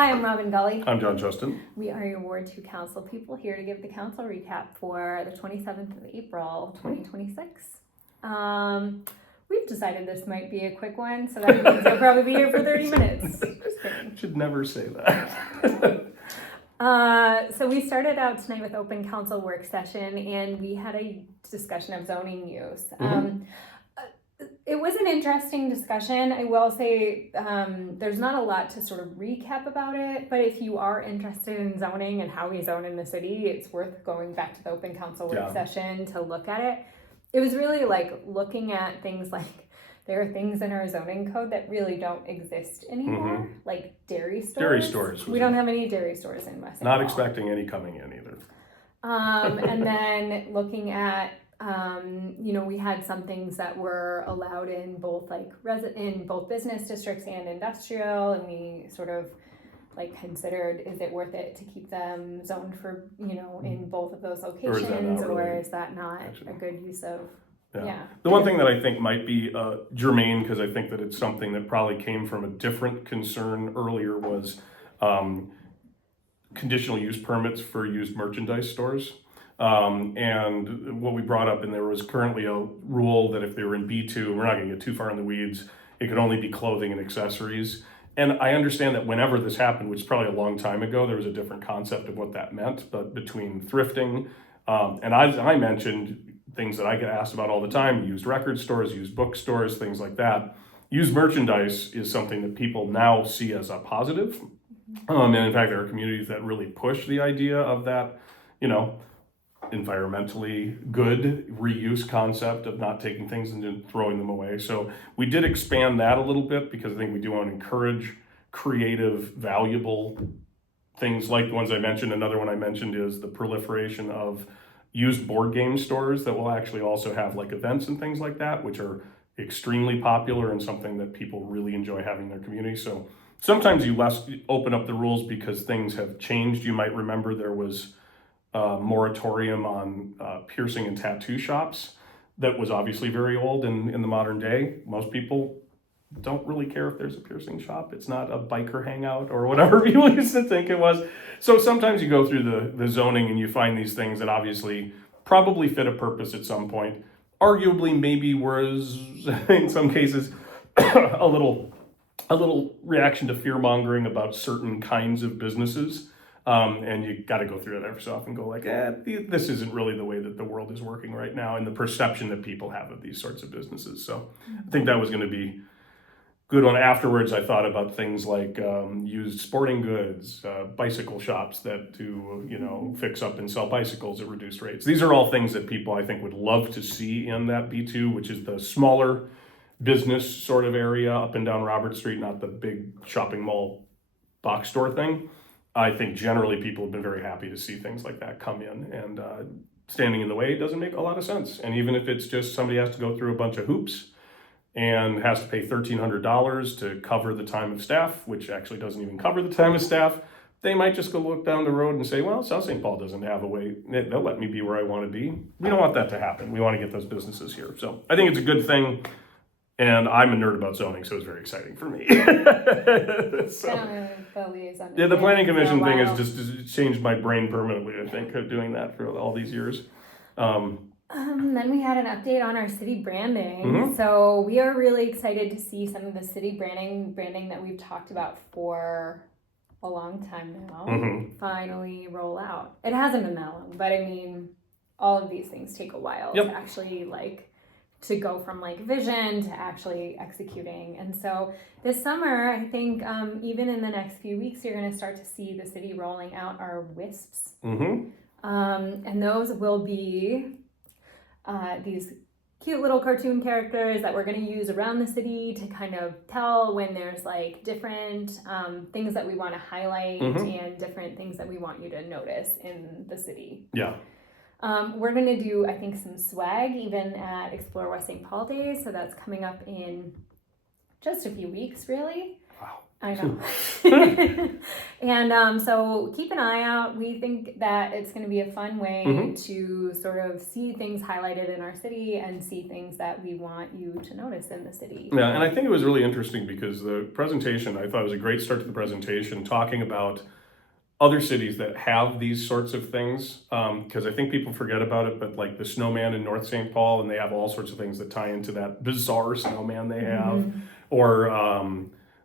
Hi, I'm Robin Gully. I'm John Justin. We are your Ward 2 council people here to give the council recap for the 27th of April, 2026. We've decided this might be a quick one, so that means you'll probably be here for 30 minutes. Just kidding. Should never say that. So we started out tonight with open council work session, and we had a discussion of zoning use. It was an interesting discussion. I will say there's not a lot to sort of recap about it, but if you are interested in zoning and how we zone in the city, it's worth going back to the open council work session to look at it. It was really like looking at things like there are things in our zoning code that really don't exist anymore, like dairy stores. Dairy stores. We don't have any dairy stores in West St. Not Paul. expecting any coming in either. And then looking at we had some things that were allowed in both in both business districts and industrial, and we sort of considered, is it worth it to keep them zoned for, in both of those locations, or is that not a good use of, The one thing that I think might be germane, because I think that it's something that probably came from a different concern earlier, was conditional use permits for used merchandise stores. And what we brought up, and there was currently a rule that if they were in B2, we're not going to get too far in the weeds, it could only be clothing and accessories. And I understand that whenever this happened, which is probably a long time ago, there was a different concept of what that meant. But between thrifting, and as I mentioned, things that I get asked about all the time, used record stores, used bookstores, things like that. Used merchandise is something that people now see as a positive. And in fact, there are communities that really push the idea of that, environmentally good reuse concept of not taking things and then throwing them away. So we did expand that a little bit because I think we do want to encourage creative, valuable things like the ones I mentioned. Another one I mentioned is the proliferation of used board game stores that will actually also have events and things like that, which are extremely popular and something that people really enjoy having in their community. So sometimes you open up the rules because things have changed. You might remember there was moratorium on piercing and tattoo shops that was obviously very old in the modern day. Most people don't really care if there's a piercing shop. It's not a biker hangout or whatever people used to think it was. So sometimes you go through the zoning and you find these things that obviously probably fit a purpose at some point. Arguably maybe was in some cases a little reaction to fear mongering about certain kinds of businesses. And you got to go through it every so often and go this isn't really the way that the world is working right now and the perception that people have of these sorts of businesses. So I think that was going to be good one. Afterwards, I thought about things like used sporting goods, bicycle shops that do, fix up and sell bicycles at reduced rates. These are all things that people, I think, would love to see in that B2, which is the smaller business sort of area up and down Robert Street, not the big shopping mall box store thing. I think generally people have been very happy to see things like that come in, and standing in the way doesn't make a lot of sense. And even if it's just somebody has to go through a bunch of hoops and has to pay $1,300 to cover the time of staff, which actually doesn't even cover the time of staff, they might just go look down the road and say, well, South St. Paul doesn't have a way, they'll let me be where I want to be. We don't want that to happen. We want to get those businesses here. So I think it's a good thing. And I'm a nerd about zoning, so it's very exciting for me. The planning commission thing has just changed my brain permanently, I think, of doing that for all these years. Then we had an update on our city branding. So we are really excited to see some of the city branding that we've talked about for a long time now finally roll out. It hasn't been that long, but I mean, all of these things take a while to actually to go from vision to actually executing. And so this summer, I think even in the next few weeks, you're going to start to see the city rolling out our WISPs. And those will be these cute little cartoon characters that we're going to use around the city to kind of tell when there's different things that we want to highlight and different things that we want you to notice in the city. Yeah. We're going to do, I think, some swag even at Explore West St. Paul Days. So that's coming up in just a few weeks, really. Wow. I know. And so keep an eye out. We think that it's going to be a fun way to sort of see things highlighted in our city and see things that we want you to notice in the city. Yeah, and I think it was really interesting because the presentation, I thought it was a great start to the presentation, talking about other cities that have these sorts of things, because I think people forget about it, but like the snowman in North St. Paul, and they have all sorts of things that tie into that bizarre snowman they have, or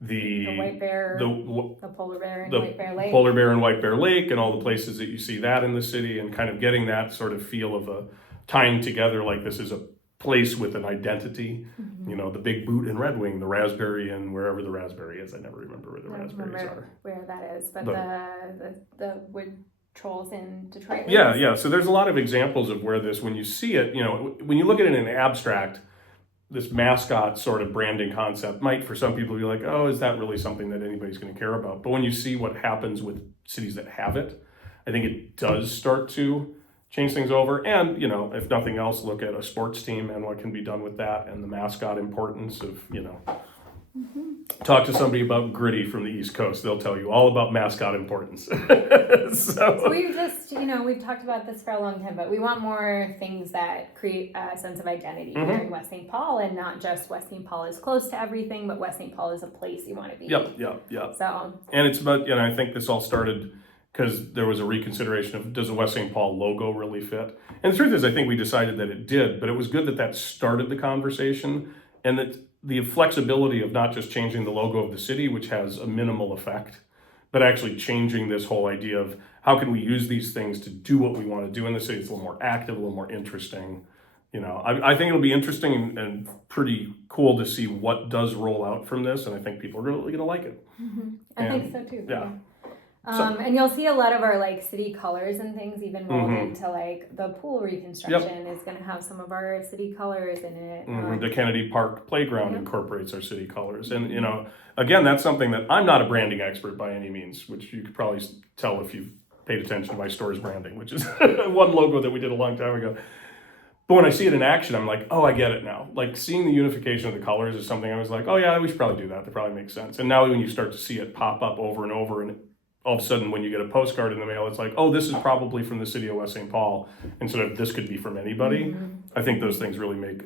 The white bear, the polar bear in the White Bear Lake. Polar Bear and White Bear Lake, and all the places that you see that in the city, and kind of getting that sort of feel of a tying together, like this is a place with an identity. You know, the Big Boot in Red Wing, the raspberry, and wherever the raspberry is. I never remember where the raspberries are. Where that is, but the wood trolls in Detroit. Yeah. So there's a lot of examples of where this, when you see it, you know, when you look at it in abstract, this mascot sort of branding concept might, for some people, be like, oh, is that really something that anybody's going to care about? But when you see what happens with cities that have it, I think it does start to change things over. And, you know, if nothing else, look at a sports team and what can be done with that, and the mascot importance of, you know, talk to somebody about Gritty from the East Coast. They'll tell you all about mascot importance. So we've just, you know, we've talked about this for a long time, but we want more things that create a sense of identity here in West St. Paul, and not just West St. Paul is close to everything, but West St. Paul is a place you want to be. Yep. So, and it's about, you know, I think this all started because there was a reconsideration of, does the West St. Paul logo really fit? And the truth is, I think we decided that it did, but it was good that that started the conversation, and that the flexibility of not just changing the logo of the city, which has a minimal effect, but actually changing this whole idea of how can we use these things to do what we want to do in the city. It's a little more active, a little more interesting. You know, I think it'll be interesting and pretty cool to see what does roll out from this, and I think people are really going to like it. I think so too. Yeah. And you'll see a lot of our like city colors and things even rolled into like the pool reconstruction is going to have some of our city colors in it. The Kennedy Park Playground incorporates our city colors. And, you know, again, that's something that I'm not a branding expert by any means, which you could probably tell if you've paid attention to my store's branding, which is one logo that we did a long time ago. But when I see it in action, I'm like, oh, I get it now. Like, seeing the unification of the colors is something I was like, oh yeah, we should probably do that. That probably makes sense. And now when you start to see it pop up over and over, and all of a sudden when you get a postcard in the mail, it's like, oh, this is probably from the city of West St. Paul, instead of this could be from anybody. I think those things really make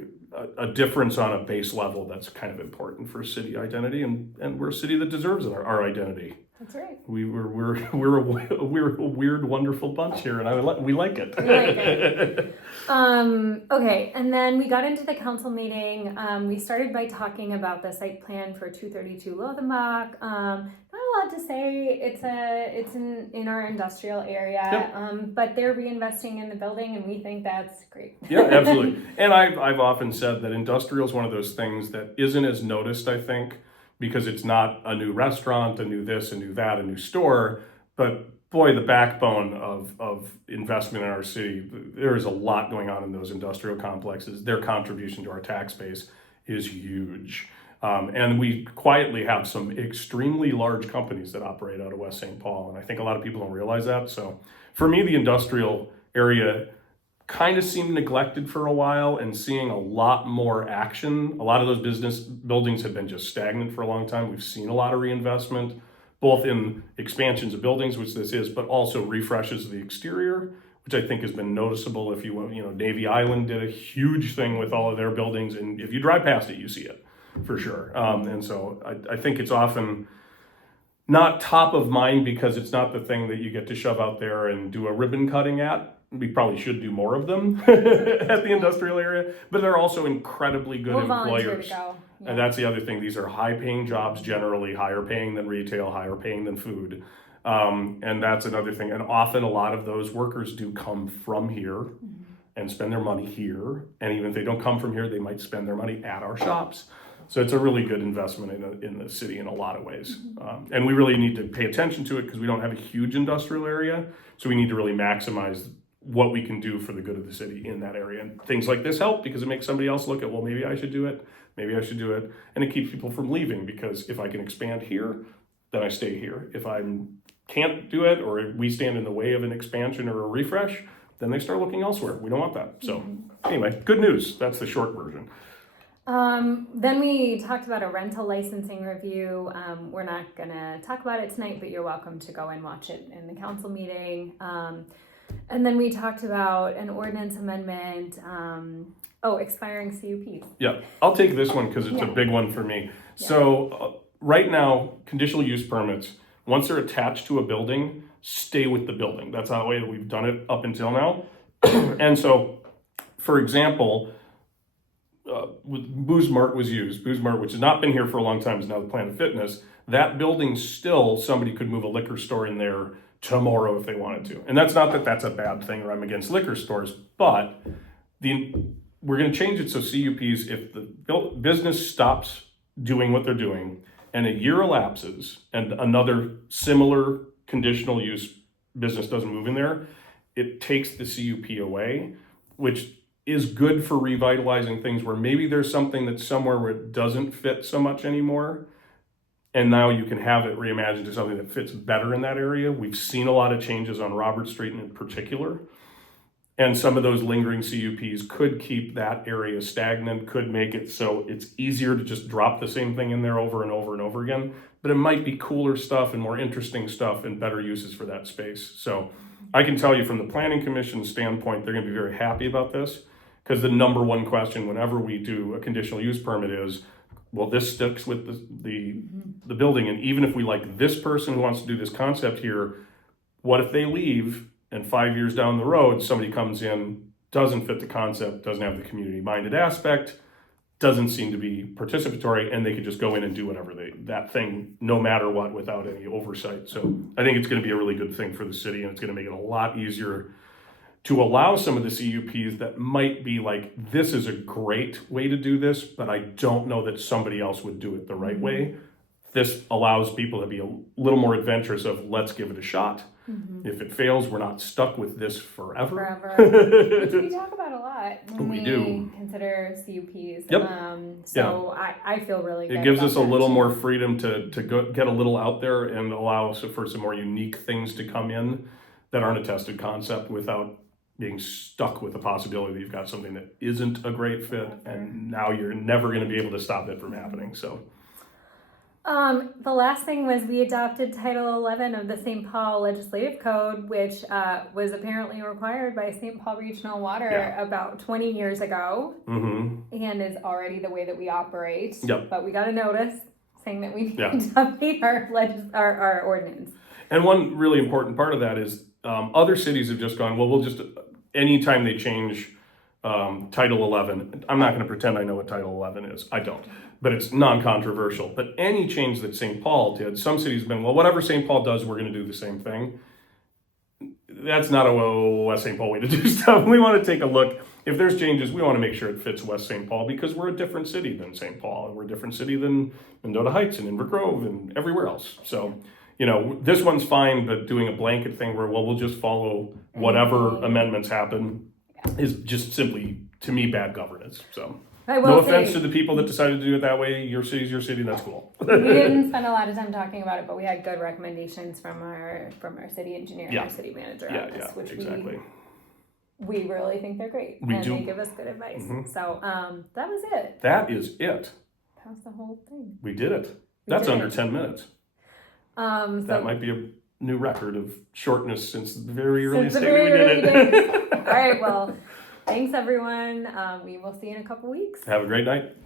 a difference on a base level that's kind of important for city identity, and we're a city that deserves our identity. That's right. We're a weird, wonderful bunch here, and we like it. We like it. Okay, and then we got into the council meeting. We started by talking about the site plan for 232 Lothenbach. Not a lot to say. It's in our industrial area, but they're reinvesting in the building, and we think that's great. Yeah, absolutely. And I've often said that industrial is one of those things that isn't as noticed, I think, because it's not a new restaurant, a new this, a new that, a new store. But boy, the backbone of investment in our city, there is a lot going on in those industrial complexes. Their contribution to our tax base is huge. And we quietly have some extremely large companies that operate out of West St. Paul. And I think a lot of people don't realize that. So for me, the industrial area kind of seemed neglected for a while, and seeing a lot more action. A lot of those business buildings have been just stagnant for a long time. We've seen a lot of reinvestment, both in expansions of buildings, which this is, but also refreshes of the exterior, which I think has been noticeable. If you know, Navy Island did a huge thing with all of their buildings, and if you drive past it, you see it for sure. And so I think it's often not top of mind because it's not the thing that you get to shove out there and do a ribbon cutting at. We probably should do more of them at the industrial area, but they're also incredibly good employers. To go. Yeah. And that's the other thing. These are high paying jobs, generally higher paying than retail, higher paying than food. And that's another thing. And often a lot of those workers do come from here and spend their money here. And even if they don't come from here, they might spend their money at our shops. So it's a really good investment in the city in a lot of ways. And we really need to pay attention to it because we don't have a huge industrial area. So we need to really maximize what we can do for the good of the city in that area. And things like this help because it makes somebody else look at, well, maybe I should do it. Maybe I should do it. And it keeps people from leaving, because if I can expand here, then I stay here. If I can't do it, or we stand in the way of an expansion or a refresh, then they start looking elsewhere. We don't want that. So anyway, good news. That's the short version. Then we talked about a rental licensing review. We're not gonna talk about it tonight, but you're welcome to go and watch it in the council meeting. And then we talked about an ordinance amendment, expiring CUPs. Yeah, I'll take this one because it's a big one for me. Yeah. So right now, conditional use permits, once they're attached to a building, stay with the building. That's the way that we've done it up until now. And so, for example, Booze Mart was used. Booze Mart, which has not been here for a long time, is now the Planet Fitness. That building still, somebody could move a liquor store in there tomorrow if they wanted to. And that's not that that's a bad thing or I'm against liquor stores, but we're going to change it so CUPs, if the business stops doing what they're doing and a year elapses and another similar conditional use business doesn't move in there, it takes the CUP away, which is good for revitalizing things where maybe there's something that's somewhere where it doesn't fit so much anymore. And now you can have it reimagined to something that fits better in that area. We've seen a lot of changes on Robert Street in particular. And some of those lingering CUPs could keep that area stagnant, could make it so it's easier to just drop the same thing in there over and over and over again. But it might be cooler stuff and more interesting stuff and better uses for that space. So I can tell you from the Planning Commission standpoint, they're going to be very happy about this. Because the number one question whenever we do a conditional use permit is, well, this sticks with the building. And even if we like this person who wants to do this concept here, what if they leave and 5 years down the road, somebody comes in, doesn't fit the concept, doesn't have the community-minded aspect, doesn't seem to be participatory, and they could just go in and do whatever that thing, no matter what, without any oversight. So I think it's going to be a really good thing for the city, and it's going to make it a lot easier to allow some of the CUPs that might be like, this is a great way to do this, but I don't know that somebody else would do it the right way. This allows people to be a little more adventurous of, let's give it a shot. If it fails, we're not stuck with this forever. Which we talk about a lot when We do. consider CUPs. Yep. I feel really good. It gives us a about that little too. more freedom to go get a little out there and allow for some more unique things to come in that aren't a tested concept without being stuck with the possibility that you've got something that isn't a great fit, and now you're never going to be able to stop it from happening. So, the last thing was we adopted Title 11 of the St. Paul Legislative Code, which was apparently required by St. Paul Regional Water about 20 years ago, and is already the way that we operate. Yep. But we got a notice saying that we need to update our ordinance. And one really important part of that is other cities have just gone, well, we'll just, anytime they change Title 11, I'm not going to pretend I know what Title 11 is. I don't. But it's non-controversial. But any change that St. Paul did, some cities have been, well, whatever St. Paul does, we're going to do the same thing. That's not a West St. Paul way to do stuff. We want to take a look. If there's changes, we want to make sure it fits West St. Paul because we're a different city than St. Paul. And we're a different city than Mendota Heights and Inver Grove and everywhere else. So, you know, this one's fine, but doing a blanket thing where, well, we'll just follow whatever amendments happen is just simply, to me, bad governance. So, no offense to the people that decided to do it that way. Your city's your city, that's cool. We didn't spend a lot of time talking about it, but we had good recommendations from our city engineer and our city manager on this, which we really think they're great. They give us good advice. So that was it. That is it. That was the whole thing. We did it. That's under 10 minutes. That might be a new record of shortness since the very earliest day we did it. All right, well, thanks everyone. We will see you in a couple weeks. Have a great night.